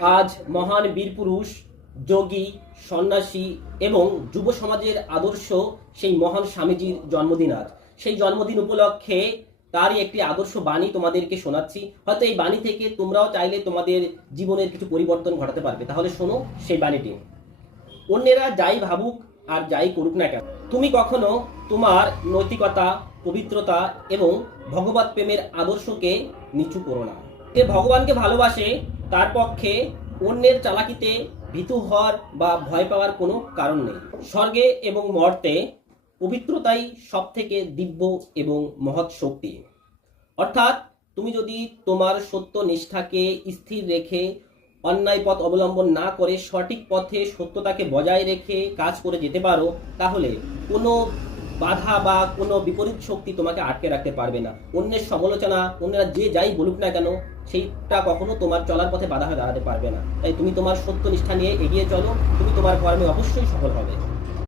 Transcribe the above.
আজ মহান বীরপুরুষ, যোগী, সন্ন্যাসী এবং যুব সমাজের আদর্শ সেই মহান স্বামীজির জন্মদিন আজ। সেই জন্মদিন উপলক্ষে তারই একটি আদর্শ বাণী তোমাদেরকে শোনাচ্ছি। হয়তো এই বাণী থেকে তোমরাও চাইলে তোমাদের জীবনের কিছু পরিবর্তন ঘটাতে পারবে। তাহলে শোনো সেই বাণীটি। অন্যেরা যাই ভাবুক আর যাই করুক না কেন, তুমি কখনো তোমার নৈতিকতা, পবিত্রতা এবং ভগবত প্রেমের আদর্শকে নিচু করো না। যে ভগবানকে ভালোবাসে তার পক্ষে অন্যের চালাকিতে ভীতু হওয়ার বা ভয় পাওয়ার কোনো কারণ নেই। স্বর্গে এবং মর্তে পবিত্রতাই সব থেকে দিব্য এবং মহৎ শক্তি। অর্থাৎ তুমি যদি তোমার সত্য নিষ্ঠাকে স্থির রেখে অন্যায় পথ অবলম্বন না করে সঠিক পথে সত্যতাকে বজায় রেখে কাজ করে যেতে পারো, তাহলে কোনো বাধা বা কোনো বিপরীত শক্তি তোমাকে আটকে রাখতে পারবে না। অন্যের সমালোচনা, অন্যরা যে যাই বলুক না কেন, সেইটা কখনো তোমার চলার পথে বাধা হয়ে দাঁড়াতে পারবে না। তাই তুমি তোমার সত্য নিষ্ঠা নিয়ে এগিয়ে চলো, তুমি তোমার কর্মে অবশ্যই সফল হবে।